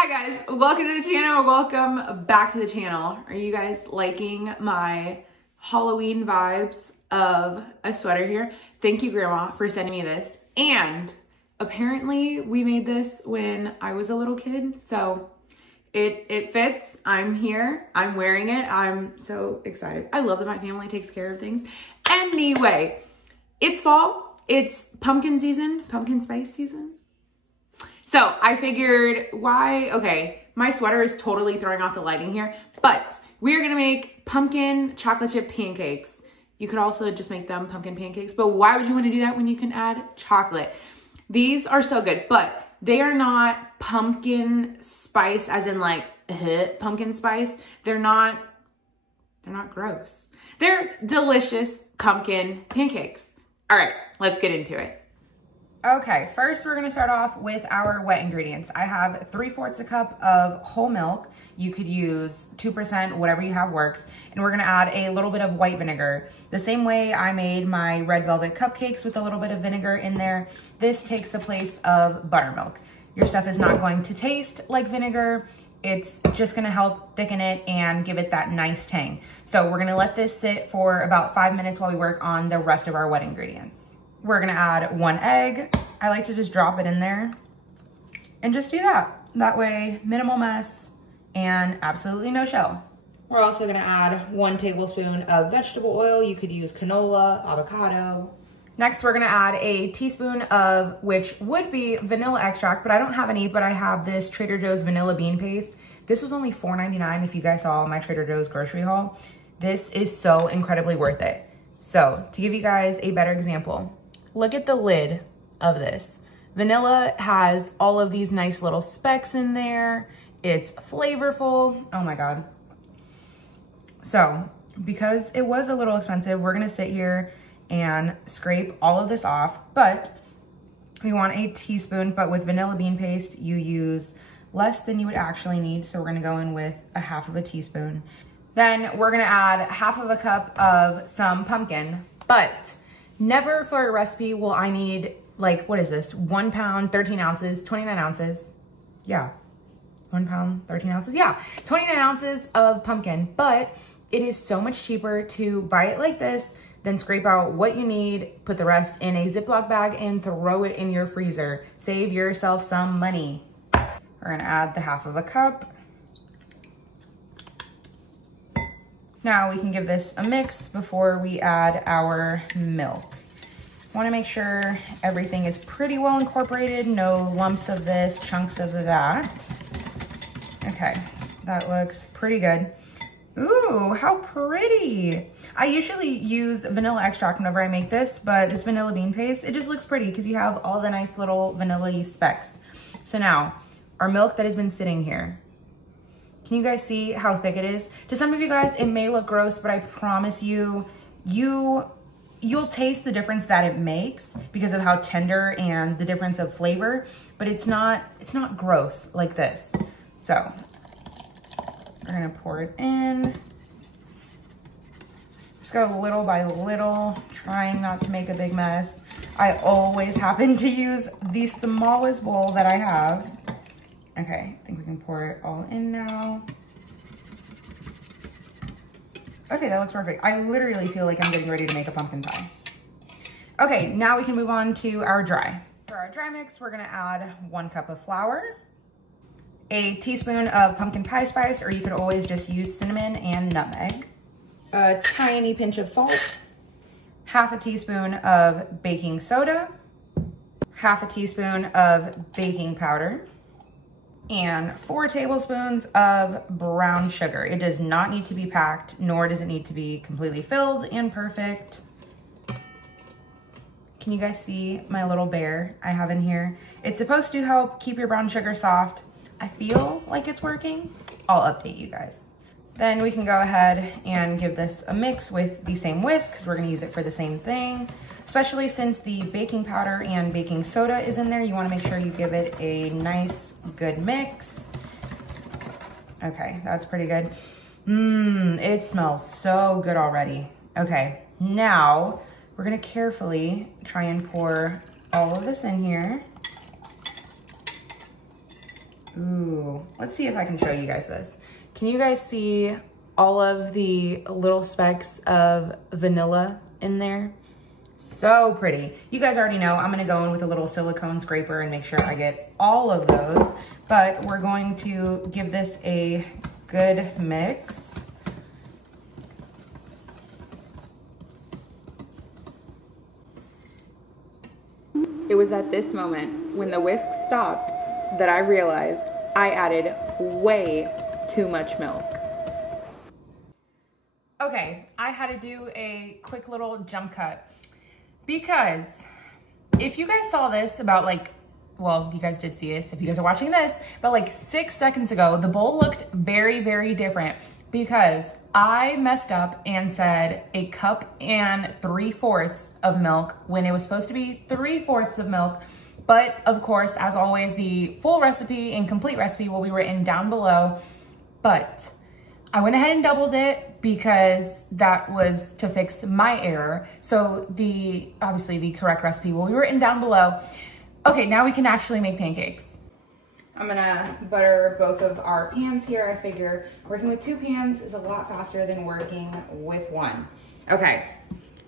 Hi guys, welcome to the channel, or welcome back to the channel. Are you guys liking my Halloween vibes of a sweater here? Thank you, Grandma, for sending me this. And apparently we made this when I was a little kid, so it fits. I'm here, I'm wearing it. I'm so excited. I love that my family takes care of things. Anyway, it's fall, it's pumpkin season, pumpkin spice season. So I figured okay, my sweater is totally throwing off the lighting here, but we're gonna make pumpkin chocolate chip pancakes. You could also just make them pumpkin pancakes, but why would you wanna do that when you can add chocolate? These are so good, but they are not pumpkin spice as in like pumpkin spice. They're not gross. They're delicious pumpkin pancakes. All right, let's get into it. Okay, first we're gonna start off with our wet ingredients. I have 3/4 a cup of whole milk. You could use 2%, whatever you have works. And we're gonna add a little bit of white vinegar. The same way I made my red velvet cupcakes with a little bit of vinegar in there. This takes the place of buttermilk. Your stuff is not going to taste like vinegar. It's just gonna help thicken it and give it that nice tang. So we're gonna let this sit for about 5 minutes while we work on the rest of our wet ingredients. We're gonna add 1 egg. I like to just drop it in there and just do that. That way, minimal mess and absolutely no shell. We're also gonna add 1 tablespoon of vegetable oil. You could use canola, avocado. Next, we're gonna add a teaspoon of, which would be vanilla extract, but I don't have any, but I have this Trader Joe's vanilla bean paste. This was only $4.99 if you guys saw my Trader Joe's grocery haul. This is so incredibly worth it. So to give you guys a better example, look at the lid of this. Vanilla has all of these nice little specks in there. It's flavorful. Oh my God. So because it was a little expensive, we're gonna sit here and scrape all of this off, but we want a teaspoon, but with vanilla bean paste, you use less than you would actually need. So we're gonna go in with 1/2 teaspoon. Then we're gonna add 1/2 cup of some pumpkin, but never for a recipe will I need, like, what is this? 1 pound, 13 ounces, 29 ounces. Yeah, 1 pound, 13 ounces. Yeah, 29 ounces of pumpkin, but it is so much cheaper to buy it like this than scrape out what you need, put the rest in a Ziploc bag and throw it in your freezer. Save yourself some money. We're gonna add the 1/2 cup. Now we can give this a mix before we add our milk. Want to make sure everything is pretty well incorporated, no lumps of this, chunks of that. Okay, that looks pretty good. Ooh, how pretty. I usually use vanilla extract whenever I make this, but this vanilla bean paste, it just looks pretty because you have all the nice little vanilla-y specks. So now, our milk that has been sitting here. Can you guys see how thick it is? To some of you guys, it may look gross, but I promise you, you'll taste the difference that it makes because of how tender and the difference of flavor, but it's not gross like this. So we're gonna pour it in. Just go little by little, trying not to make a big mess. I always happen to use the smallest bowl that I have. Okay, I think we can pour it all in now. Okay, that looks perfect. I literally feel like I'm getting ready to make a pumpkin pie. Okay, now we can move on to our dry. For our dry mix, we're gonna add 1 cup of flour, a teaspoon of pumpkin pie spice, or you could always just use cinnamon and nutmeg, a tiny pinch of salt, 1/2 teaspoon of baking soda, 1/2 teaspoon of baking powder, and 4 tablespoons of brown sugar. It does not need to be packed, nor does it need to be completely filled and perfect. Can you guys see my little bear I have in here? It's supposed to help keep your brown sugar soft. I feel like it's working. I'll update you guys. Then we can go ahead and give this a mix with the same whisk because we're gonna use it for the same thing. Especially since the baking powder and baking soda is in there, you wanna make sure you give it a nice, good mix. Okay, that's pretty good. It smells so good already. Okay, now we're gonna carefully try and pour all of this in here. Ooh, let's see if I can show you guys this. Can you guys see all of the little specks of vanilla in there? So pretty. You guys already know I'm gonna go in with a little silicone scraper and make sure I get all of those, but we're going to give this a good mix. It was at this moment when the whisk stopped that I realized I added way too much milk. Okay, I had to do a quick little jump cut because if you guys saw this about well, you guys did see this if you guys are watching this, but like 6 seconds ago, the bowl looked very, very different because I messed up and said 1 cup and 3/4 of milk when it was supposed to be 3/4 of milk. But of course, as always, the full recipe and complete recipe will be written down below. But I went ahead and doubled it because that was to fix my error. So obviously the correct recipe will be written down below. Okay, now we can actually make pancakes. I'm gonna butter both of our pans here. I figure working with 2 pans is a lot faster than working with 1. Okay,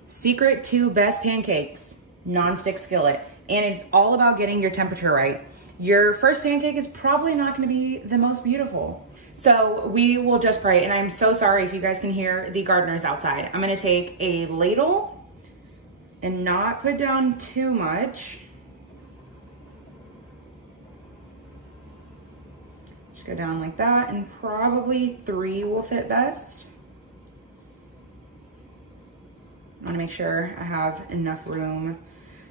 secret to best pancakes, non-stick skillet. And it's all about getting your temperature right. Your first pancake is probably not gonna be the most beautiful. So we will just pray, and I'm so sorry if you guys can hear the gardeners outside. I'm gonna take a ladle and not put down too much. Just go down like that, and probably 3 will fit best. I wanna make sure I have enough room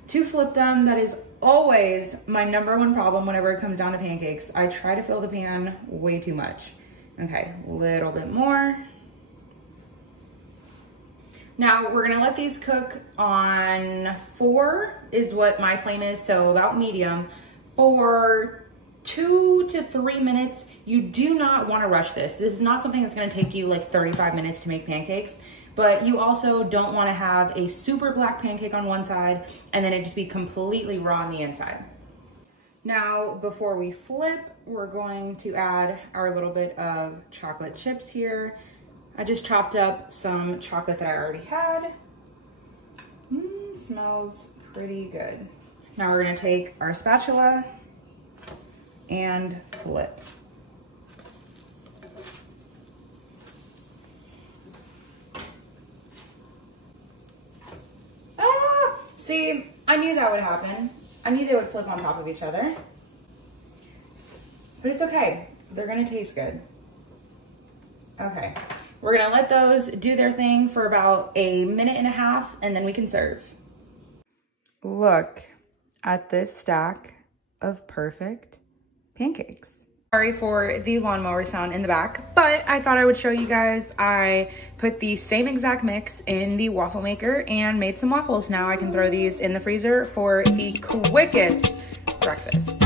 to flip them. That is always my #1 problem whenever it comes down to pancakes. I try to fill the pan way too much. Okay, a little bit more. Now we're gonna let these cook on 4 is what my flame is, so about medium, for 2 to 3 minutes. You do not wanna rush this. This is not something that's gonna take you like 35 minutes to make pancakes, but you also don't wanna have a super black pancake on one side and then it just be completely raw on the inside. Now, before we flip, we're going to add our little bit of chocolate chips here. I just chopped up some chocolate that I already had. Smells pretty good. Now we're gonna take our spatula and flip. See, I knew that would happen. I knew they would flip on top of each other. But it's okay. They're gonna taste good. Okay, we're gonna let those do their thing for about 1.5 minutes and then we can serve. Look at this stack of perfect pancakes. Sorry for the lawnmower sound in the back, but I thought I would show you guys. I put the same exact mix in the waffle maker and made some waffles. Now I can throw these in the freezer for the quickest breakfast.